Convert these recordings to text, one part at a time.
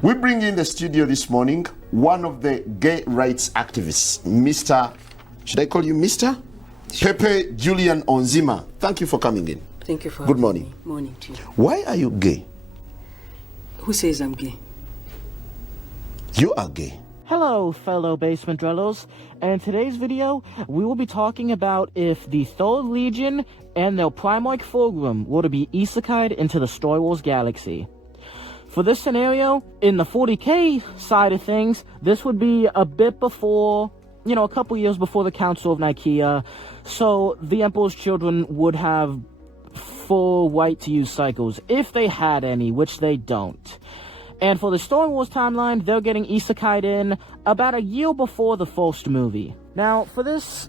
We bring in the studio this morning one of the gay rights activists, Mr. Should I call you Mr? Sure. Pepe Julian Onzima. Thank you for coming in. Thank you for Good morning. Me. Morning to you. Why are you gay? Who says I'm gay? You are gay. Hello, fellow basement dwellers, and in today's video, we will be talking about if the Third Legion and their Primarch Fulgrim were to be isekai'd into the Star Wars galaxy. For this scenario, in the 40k side of things, this would be a bit before, a couple years before the Council of Nicaea, so the Emperor's Children would have full right to use cycles, if they had any, which they don't. And for the Star Wars timeline, they're getting isekai'd in about a year before the first movie. Now, for this,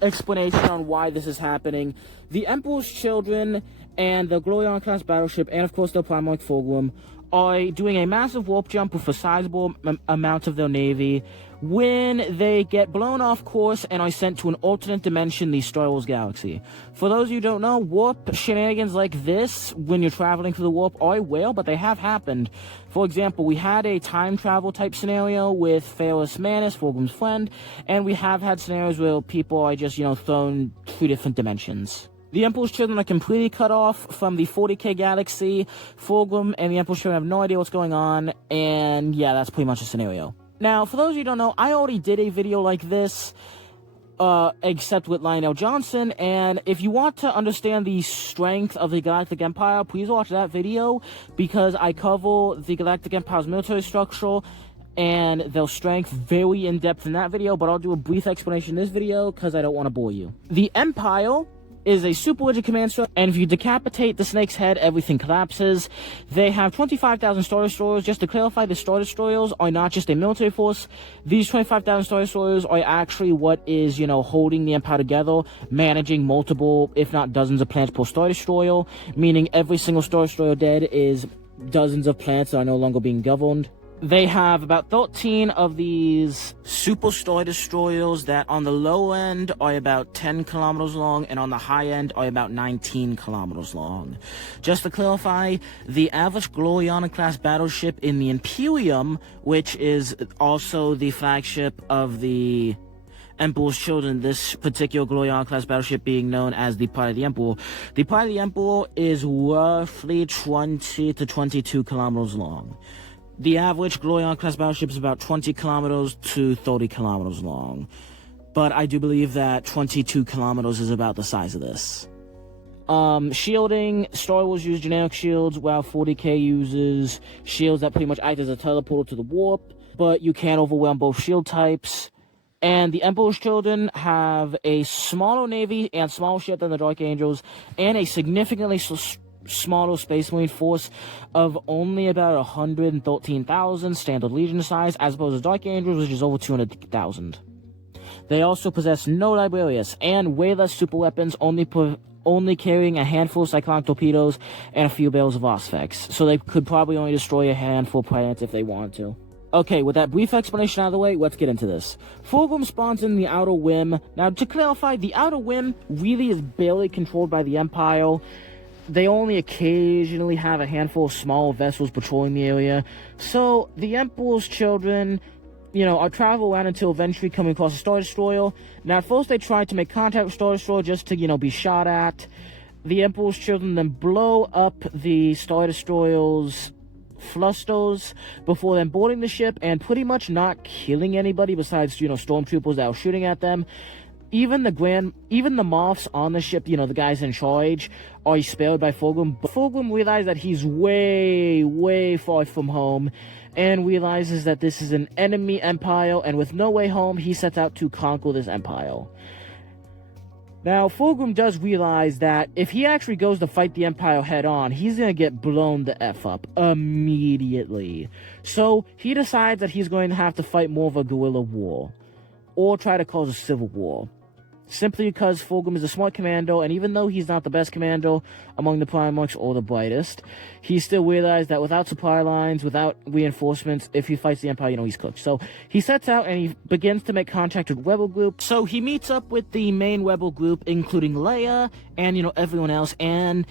explanation on why this is happening, the Emperor's Children and the Glorion-class battleship, and of course the Primarch Fulgrim, are doing a massive warp jump with a sizable amount of their navy when they get blown off course and are sent to an alternate dimension, the Star Wars galaxy. For those of you who don't know, warp shenanigans like this, when you're traveling through the warp, are rare, but they have happened. For example, we had a time travel type scenario with Pharos Manus, Fulgrim's friend, and we have had scenarios where people are just, thrown through different dimensions. The Emperor's Children are completely cut off from the 40k galaxy. Fulgrim and the Emperor's Children have no idea what's going on, and yeah, that's pretty much the scenario. Now, for those of you who don't know, I already did a video like this, except with Lionel Johnson, and if you want to understand the strength of the Galactic Empire, please watch that video, because I cover the Galactic Empire's military structure and their strength very in-depth in that video, but I'll do a brief explanation in this video, because I don't want to bore you. The Empire is a super rigid command structure, and if you decapitate the snake's head, everything collapses. They have 25,000 Star Destroyers. Just to clarify, the Star Destroyers are not just a military force. These 25,000 Star Destroyers are actually what is, holding the Empire together, managing multiple, if not dozens of planets per Star Destroyer, meaning every single Star Destroyer dead is dozens of planets that are no longer being governed. They have about 13 of these Super Star Destroyers that on the low end are about 10 kilometers long and on the high end are about 19 kilometers long. Just to clarify, the average Gloriana-class battleship in the Imperium, which is also the flagship of the Emperor's Children, this particular Gloriana-class battleship being known as the Pride of the Emperor. The Pride of the Emperor is roughly 20 to 22 kilometers long. The average Glorion-class battleship is about 20 kilometers to 30 kilometers long. But I do believe that 22 kilometers is about the size of this. Shielding, Star Wars use generic shields, while 40k uses shields that pretty much act as a teleporter to the warp, but you can overwhelm both shield types. And the Emperor's Children have a smaller navy and smaller ship than the Dark Angels, and a significantly smaller Space Marine force of only about 113,000 standard Legion size, as opposed to Dark Angels, which is over 200,000. They also possess no Librarius, and way less super weapons, only carrying a handful of cyclonic torpedoes and a few barrels of Osfex, so they could probably only destroy a handful of planets if they wanted to. Okay, with that brief explanation out of the way, let's get into this. Fulgrim spawns in the Outer Rim. Now, to clarify, the Outer Rim really is barely controlled by the Empire. They only occasionally have a handful of small vessels patrolling the area. So, the Emperor's Children, are travel around until eventually coming across a Star Destroyer. Now, at first they tried to make contact with Star Destroyer just to, be shot at. The Emperor's Children then blow up the Star Destroyer's thrusters before then boarding the ship and pretty much not killing anybody besides, stormtroopers that were shooting at them. Even the Moffs on the ship, the guys in charge, are spared by Fulgrim. But Fulgrim realizes that he's way, way far from home, and realizes that this is an enemy empire, and with no way home, he sets out to conquer this empire. Now, Fulgrim does realize that if he actually goes to fight the Empire head-on, he's gonna get blown the F up immediately. So, he decides that he's going to have to fight more of a guerrilla war, or try to cause a civil war. Simply because Fulgrim is a smart commander, and even though he's not the best commander among the Primarchs or the brightest, he still realized that without supply lines, without reinforcements, if he fights the Empire, he's cooked. So he sets out and he begins to make contact with Rebel Group. So he meets up with the main Rebel Group, including Leia and, everyone else. And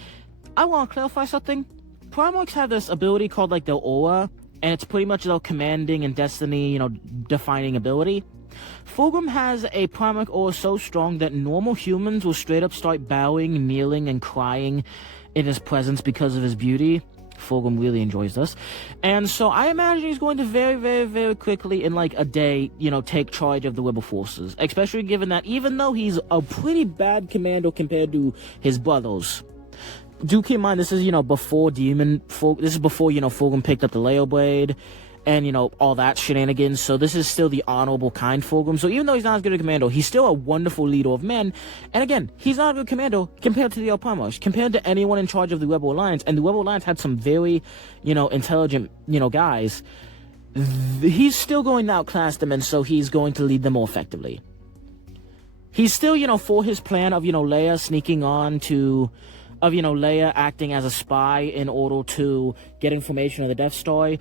I want to clarify something. Primarchs have this ability called, their aura, and it's pretty much a commanding and destiny, defining ability. Fulgrim has a primary aura so strong that normal humans will straight up start bowing, kneeling, and crying in his presence because of his beauty. Fulgrim really enjoys this. And so I imagine he's going to very, very, very quickly, in like a day, take charge of the Rebel forces. Especially given that even though he's a pretty bad commando compared to his brothers. Do keep in mind, this is, before Fulgrim picked up the Leo Blade. And, all that shenanigans. So this is still the honorable kind Fulgrim. So even though he's not as good a commando, he's still a wonderful leader of men. And again, he's not a good commando compared to the Primaries, compared to anyone in charge of the Rebel Alliance. And the Rebel Alliance had some very, intelligent, guys. He's still going to outclass them, and so he's going to lead them more effectively. He's still, for his plan of, Leia sneaking on to... Leia acting as a spy in order to get information of the Death Star.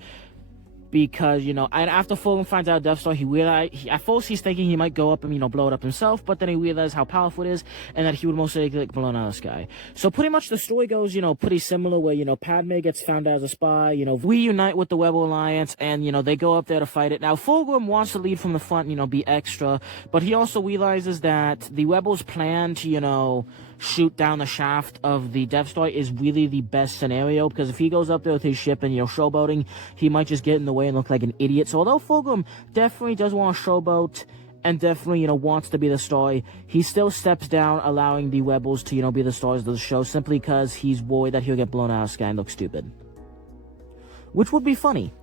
Because, and after Fulgrim finds out Death Star, at first he's thinking he might go up and, blow it up himself, but then he realizes how powerful it is, and that he would most likely get blown out of the sky. So pretty much the story goes, pretty similar, where, Padme gets found out as a spy, we unite with the Rebel Alliance, and, they go up there to fight it. Now, Fulgrim wants to lead from the front, be extra, but he also realizes that the Rebels' plan to, shoot down the shaft of the Death Star is really the best scenario, because if he goes up there with his ship and, showboating, he might just get in the way and look like an idiot. So although Fulgrim definitely does want to showboat and definitely, wants to be the star, he still steps down, allowing the Rebels to, be the stars of the show, simply because he's worried that he'll get blown out of the sky and look stupid. Which would be funny.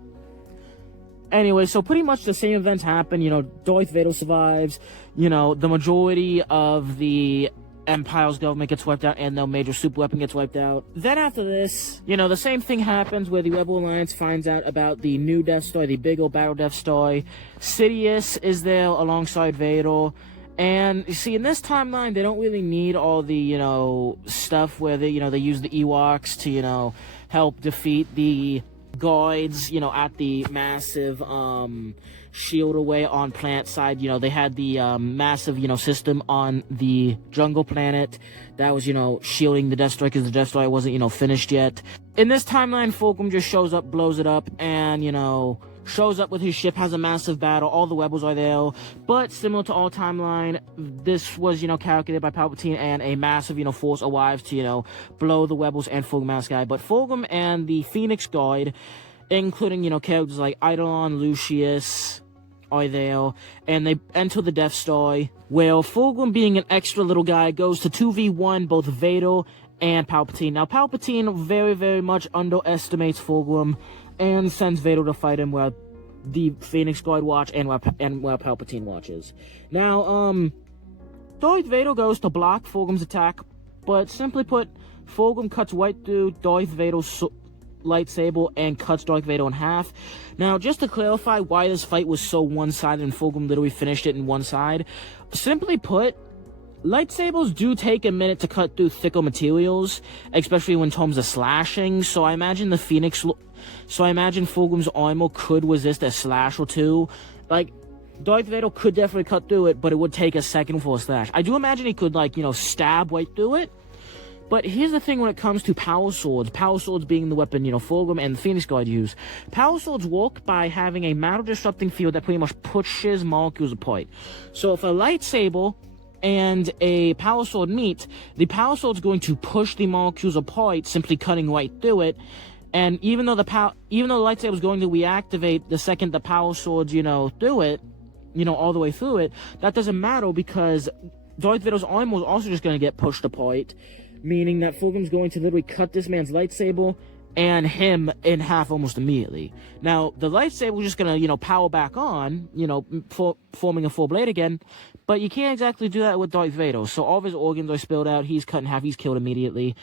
Anyway, so pretty much the same events happen, Darth Vader survives, the majority of the Empire's government gets wiped out, and the major super weapon gets wiped out. Then after this, the same thing happens where the Rebel Alliance finds out about the new Death Star, the big old battle Death Star. Sidious is there alongside Vader. And you see, in this timeline, they don't really need all the, stuff where they, they use the Ewoks to, help defeat the guards, at the massive, shield away on planet side. They had the massive system on the jungle planet that was shielding the Death Star, because the Death Star wasn't finished yet. In this timeline, Fulgrim just shows up, blows it up, and shows up with his ship, has a massive battle. All the Rebels are there, but similar to all timeline, this was calculated by Palpatine, and a massive force arrives to blow the Rebels and Fulgrim out of the sky. But Fulgrim and the Phoenix Guard, including characters like Eidolon, Lucius, are there, and they enter the Death Star, where Fulgrim, being an extra little guy, goes to 2v1 both Vader and Palpatine. Now, Palpatine very, very much underestimates Fulgrim and sends Vader to fight him, while the Phoenix Guard watch and while Palpatine watches. Now, Darth Vader goes to block Fulgrim's attack, but simply put, Fulgrim cuts right through Darth Vader's lightsaber and cuts Darth Vader in half. Now, just to clarify why this fight was so one-sided and Fulgrim literally finished it in one side, simply put, lightsabers do take a minute to cut through thicker materials, especially in terms of slashing, so I imagine Fulgrim's armor could resist a slash or two. Like, Darth Vader could definitely cut through it, but it would take a second for a slash. I do imagine he could, stab right through it. But here's the thing when it comes to power swords being the weapon, Fulgrim and the Phoenix Guard use. Power swords work by having a matter-disrupting field that pretty much pushes molecules apart. So if a lightsaber and a power sword meet, the power sword's going to push the molecules apart, simply cutting right through it. And even though the lightsaber is going to reactivate the second the power sword's, through it, all the way through it, that doesn't matter, because Darth Vader's armor is also just going to get pushed apart. Meaning that Fulgrim's going to literally cut this man's lightsaber and him in half almost immediately. Now, the lightsaber is just going to, power back on, forming a full blade again, but you can't exactly do that with Darth Vader. So all of his organs are spilled out, he's cut in half, he's killed immediately.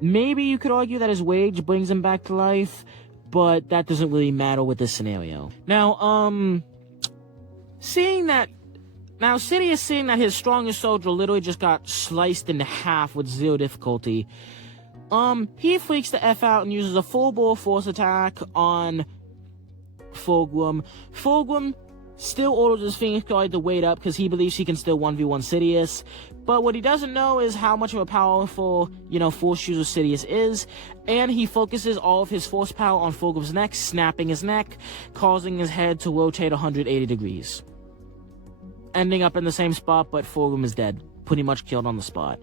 Maybe you could argue that his rage brings him back to life, but that doesn't really matter with this scenario. Now, Sidious, seeing that his strongest soldier literally just got sliced in half with zero difficulty, he freaks the F out and uses a full-bore force attack on Fulgrim. Fulgrim still orders his Phoenix Guard to wait up because he believes he can still 1v1 Sidious. But what he doesn't know is how much of a powerful, force user Sidious is, and he focuses all of his force power on Fulgrim's neck, snapping his neck, causing his head to rotate 180 degrees. Ending up in the same spot, but Fulgrim is dead, pretty much killed on the spot.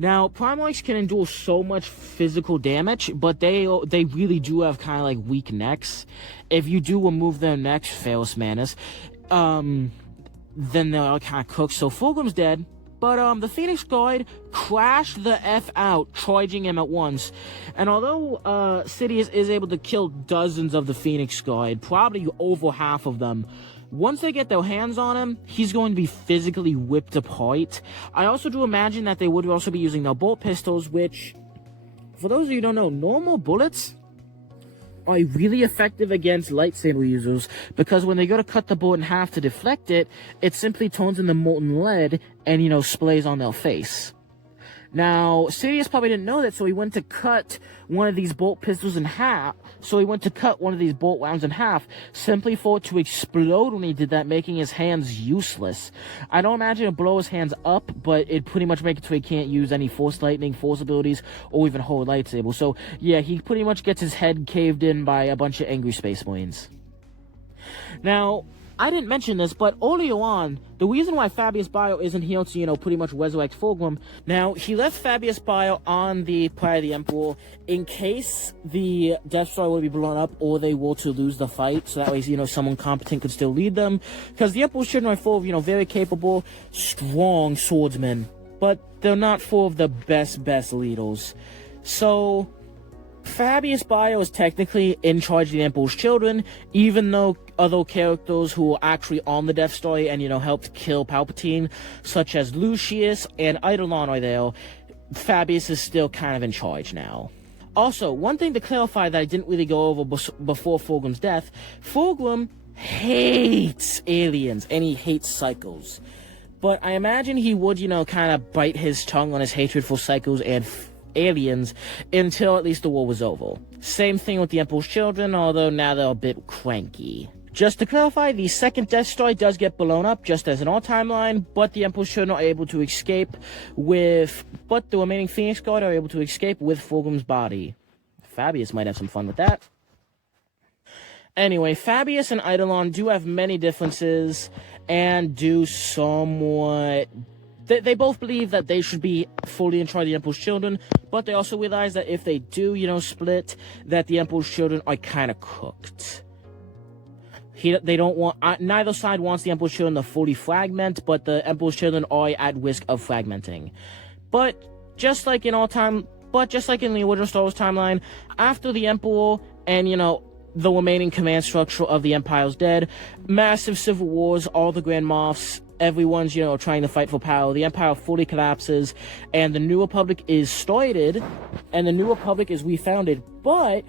Now, Primarchs can endure so much physical damage, but they really do have kind of like weak necks. If you do remove their necks, Ferrus Manus, then they're kind of cooked. So Fulgrim's dead, but the Phoenix Guard crashed the F out, charging him at once. And although Sidious is able to kill dozens of the Phoenix Guard, probably over half of them, once they get their hands on him, he's going to be physically whipped apart. I also do imagine that they would also be using their bolt pistols, which, for those of you who don't know, normal bullets are really effective against lightsaber users, because when they go to cut the bullet in half to deflect it, it simply turns into molten lead and, sprays on their face. Now, Sidious probably didn't know that, so he went to cut one of these bolt pistols in half. So he went to cut one of these bolt rounds in half, simply for it to explode when he did that, making his hands useless. I don't imagine it'll blow his hands up, but it pretty much make it so he can't use any force lightning, force abilities, or even hold lightsaber. So, yeah, he pretty much gets his head caved in by a bunch of angry Space Marines. Now, I didn't mention this, but earlier on, the reason why Fabius Bio isn't here to, pretty much resurrect Fulgrim, now, he left Fabius Bio on the Pride of the Emperor in case the Death Star would be blown up or they were to lose the fight, so that way, someone competent could still lead them, because the Emperor's children are full of, very capable, strong swordsmen, but they're not full of the best leaders. So, Fabius Bio is technically in charge of the Emperor's children, even though other characters who are actually on the Death Star and, helped kill Palpatine, such as Lucius and Eidolon are there, Fabius is still kind of in charge now. Also, one thing to clarify that I didn't really go over before Fulgrim's death, Fulgrim hates aliens, and he hates psychos. But I imagine he would, kind of bite his tongue on his hatred for psychos and aliens until at least the war was over. Same thing with the Emperor's children, although now they're a bit cranky. Just to clarify, the second Death Star does get blown up, just as in our timeline, but the Emperor's children are able to escape but the remaining Phoenix Guard are able to escape with Fulgrim's body. Fabius might have some fun with that. Anyway, Fabius and Eidolon do have many differences, and do somewhat... They both believe that they should be fully in charge of the Emperor's children, but they also realize that if they do, split, that the Emperor's children are kind of cooked. They don't want... neither side wants the Emperor's children to fully fragment, but the Emperor's children are at risk of fragmenting. But just like in the original Star Wars timeline, after the Emperor and, the remaining command structure of the Empire's dead, massive civil wars, all the Grand Moffs, everyone's, trying to fight for power. The Empire fully collapses, and the New Republic is started, and the New Republic is refounded, but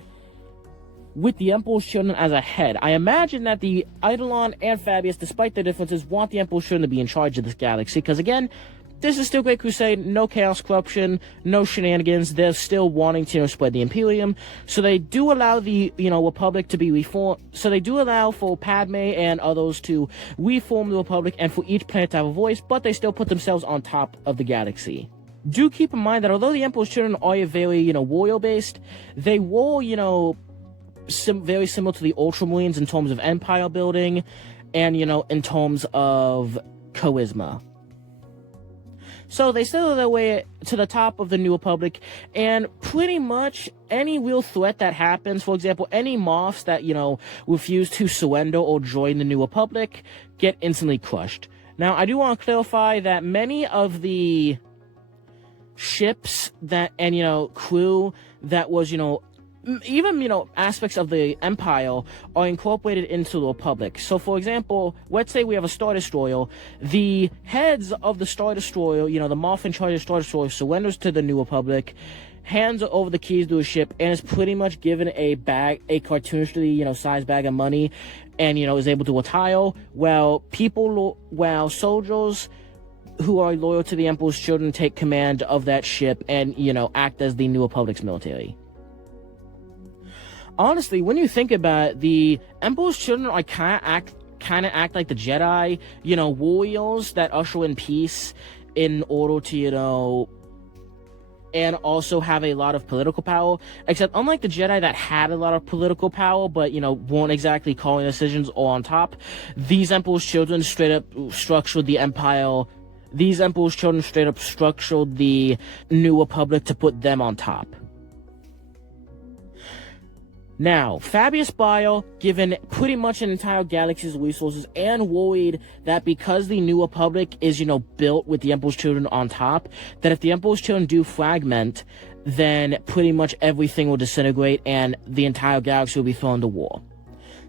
with the Emperor's children as a head. I imagine that the Eidolon and Fabius, despite their differences, want the Emperor's children to be in charge of this galaxy, because again, this is still Great Crusade, no chaos, corruption, no shenanigans. They're still wanting to spread the Imperium. So they do allow the, Republic to be reformed. So they do allow for Padme and others to reform the Republic and for each planet to have a voice, but they still put themselves on top of the galaxy. Do keep in mind that although the Emperor's children are very, warrior-based, they were, very similar to the Ultramarines in terms of empire building and, in terms of charisma. So they still their way to the top of the New Republic, and pretty much any real threat that happens, for example, any Moffs that, refuse to surrender or join the New Republic, get instantly crushed. Now, I do want to clarify that many of the ships that, and, crew that was, even, aspects of the Empire are incorporated into the Republic. So, for example, let's say we have a Star Destroyer. The heads of the Star Destroyer, the Moff in charge of the Star Destroyer, surrenders to the New Republic, hands over the keys to a ship, and is pretty much given a cartoonishly, sized bag of money, and, is able to retire, while soldiers who are loyal to the Emperor's children take command of that ship and, act as the New Republic's military. Honestly, when you think about it, the Emperor's children are kind of kind of act like the Jedi, warriors that usher in peace in order to, and also have a lot of political power. Except unlike the Jedi that had a lot of political power, but, weren't exactly calling decisions or on top, these Emperor's Children straight up structured the Empire. These Emperor's Children straight up structured the New Republic to put them on top. Now, Fabius Bile, given pretty much an entire galaxy's resources and worried that because the New Republic is, built with the Emperor's Children on top, that if the Emperor's Children do fragment, then pretty much everything will disintegrate and the entire galaxy will be thrown into war.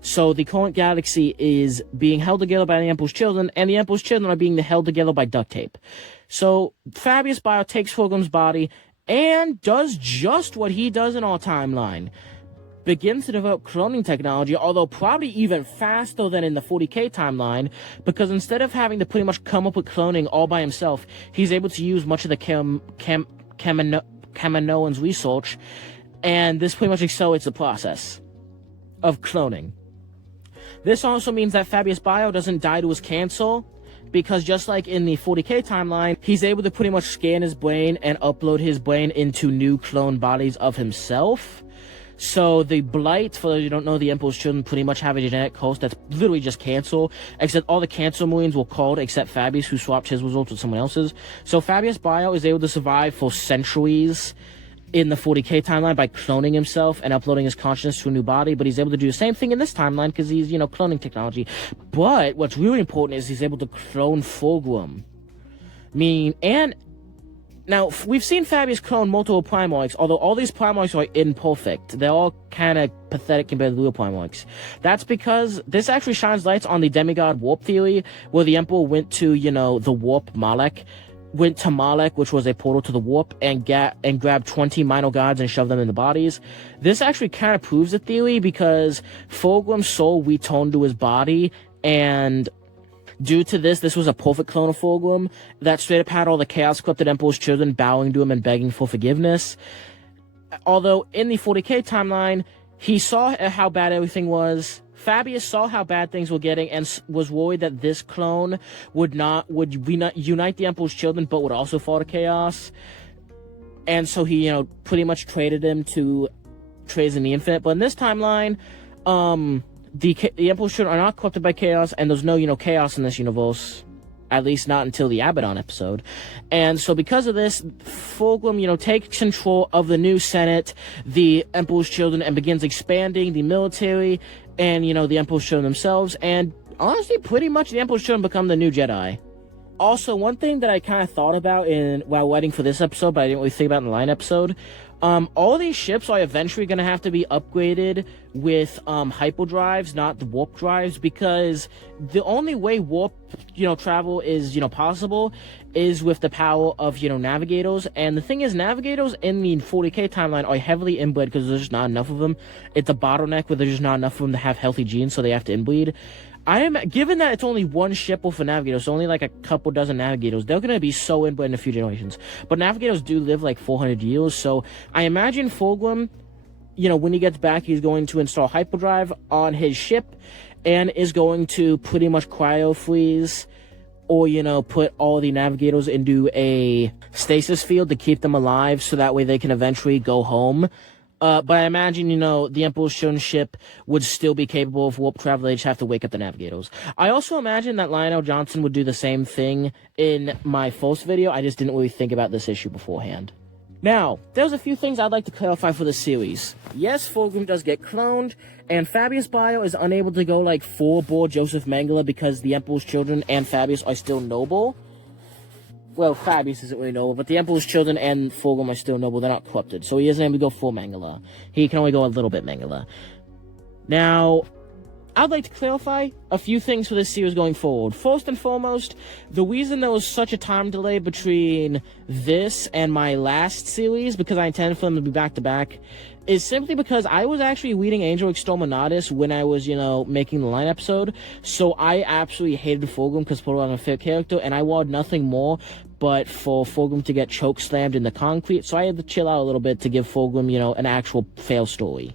So the current galaxy is being held together by the Emperor's Children, and the Emperor's Children are being held together by duct tape. So Fabius Bile takes Fulgrim's body and does just what he does in our timeline. Begins to develop cloning technology, although probably even faster than in the 40k timeline, because instead of having to pretty much come up with cloning all by himself, he's able to use much of the Kaminoan's research, and this pretty much accelerates the process of cloning. This also means that Fabius Bile doesn't die to his cancer, because just like in the 40k timeline, he's able to pretty much scan his brain and upload his brain into new clone bodies of himself. So the blight, for those who don't know, the Emperor's Children pretty much have a genetic host that's literally just cancer, except all the cancer Marines were called except Fabius, who swapped his results with someone else's. So Fabius Bile is able to survive for centuries in the 40k timeline by cloning himself and uploading his consciousness to a new body, but he's able to do the same thing in this timeline because he's, cloning technology. But what's really important is he's able to clone Fulgrim. Now, we've seen Fabius clone multiple Primarchs, although all these Primarchs are imperfect. They're all kind of pathetic compared to the real Primarchs. That's because this actually shines lights on the demigod warp theory, where the Emperor went to, the warp Malek, went to Malek, which was a portal to the warp, and grabbed 20 minor gods and shoved them in the bodies. This actually kind of proves the theory, because Fulgrim's soul returned to his body, and due to this was a perfect clone of Fulgrim that straight up had all the chaos-corrupted Emperor's Children bowing to him and begging for forgiveness. Although, in the 40k timeline, he saw how bad everything was. Fabius saw how bad things were getting and was worried that this clone would not unite the Emperor's Children, but would also fall to chaos. And so he, pretty much traded him to Trades in the Infinite. But in this timeline, the Emperor's Children are not corrupted by chaos, and there's no, chaos in this universe. At least not until the Abaddon episode. And so because of this, Fulgrim, takes control of the new Senate, the Emperor's Children, and begins expanding the military and, the Emperor's Children themselves. And honestly, pretty much the Emperor's Children become the new Jedi. Also, one thing that I kind of thought about while writing for this episode, but I didn't really think about in the line episode, all these ships are eventually going to have to be upgraded with hyperdrives, not the warp drives, because the only way warp, travel is, possible is with the power of, navigators. And the thing is, navigators in the 40k timeline are heavily inbred because there's just not enough of them. It's a bottleneck where there's just not enough of them to have healthy genes, so they have to inbreed. Given that it's only one ship with a navigator, so only like a couple dozen navigators, they're going to be so inbred in a few generations. But navigators do live like 400 years, so I imagine Fulgrim, when he gets back, he's going to install hyperdrive on his ship and is going to pretty much cryo-freeze or, put all the navigators into a stasis field to keep them alive so that way they can eventually go home. But I imagine, the Emperor's Children ship would still be capable of warp travel. They just have to wake up the navigators. I also imagine that Lionel Johnson would do the same thing in my first video. I just didn't really think about this issue beforehand. Now, there's a few things I'd like to clarify for the series. Yes, Fulgrim does get cloned, and Fabius Bile is unable to go like full aboard Joseph Mengele because the Emperor's Children and Fabius are still noble. Well, Fabius isn't really noble, but the Emperor's Children and Fulgrim are still noble. They're not corrupted, so he isn't able to go full Mengele. He can only go a little bit Mengele. Now, I'd like to clarify a few things for this series going forward. First and foremost, the reason there was such a time delay between this and my last series, because I intended for them to be back-to-back, is simply because I was actually reading Angel Exterminatus when I was, making the line episode, so I absolutely hated Fulgrim because Fulgrim was my favorite character, and I wanted nothing more but for Fulgrim to get choke-slammed in the concrete, so I had to chill out a little bit to give Fulgrim, an actual fail story.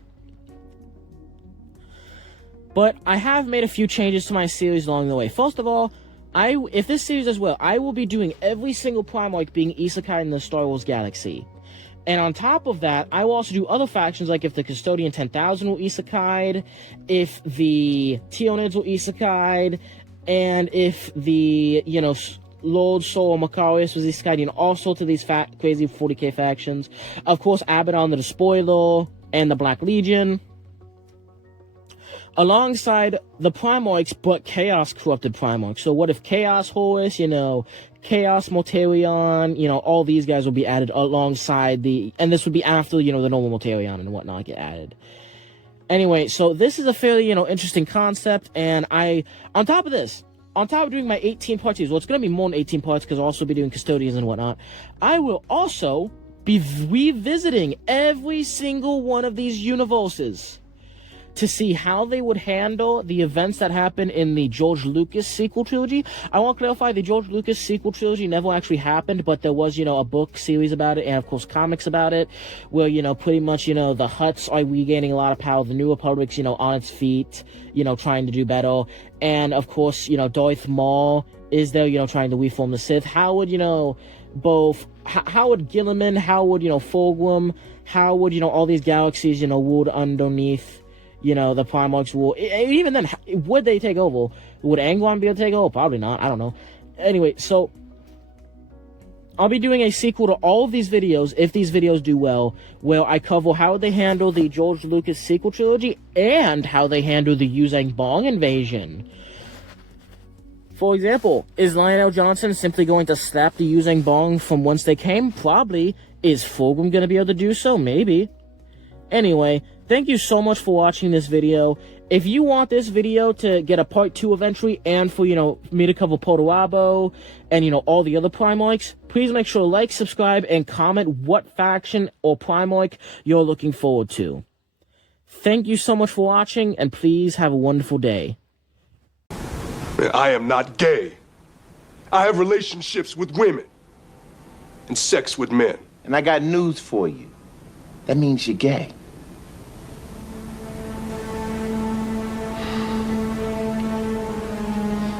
But I have made a few changes to my series along the way. First of all, if this series does well, I will be doing every single Primarch being isekai in the Star Wars galaxy. And on top of that, I will also do other factions, like if the Custodian 10,000 will isekai'd, if the Tyonids will isekai'd, and if the, Lord Sol Macarius was isekai'd, all sorts of these crazy 40k factions. Of course, Abaddon the Despoiler, and the Black Legion. Alongside the Primarchs, but Chaos Corrupted Primarchs. So what if Chaos Horus, Chaos Mortarion, all these guys will be added alongside and this would be after, the normal Mortarion and whatnot get added. Anyway, so this is a fairly, interesting concept, and on top of doing my 18-part series, well, it's going to be more than 18 parts, because I'll also be doing Custodians and whatnot, I will also be revisiting every single one of these universes to see how they would handle the events that happened in the George Lucas sequel trilogy. I want to clarify, the George Lucas sequel trilogy never actually happened, but there was, a book series about it, and of course comics about it, where, pretty much, the Hutts are regaining a lot of power, the New Republic's, on its feet, trying to do better, and of course, Darth Maul is there, trying to reform the Sith. How would, how would Gilliman, how would, Fulgrim, how would, all these galaxies, ruled underneath, the Primarchs will, even then, would they take over? Would Angron be able to take over? Probably not, I don't know. Anyway, so, I'll be doing a sequel to all of these videos, if these videos do well, where I cover how they handle the George Lucas sequel trilogy, and how they handle the Yuzang Bong invasion. For example, is Lionel Johnson simply going to slap the Yuzang Bong from whence they came? Probably. Is Fulgrim going to be able to do so? Maybe. Anyway, thank you so much for watching this video. If you want this video to get a part 2 eventually, and for, me to cover Porto and, all the other Primarchs, please make sure to like, subscribe, and comment what faction or Primarch you're looking forward to. Thank you so much for watching, and please have a wonderful day. I am not gay. I have relationships with women and sex with men. And I got news for you. That means you're gay.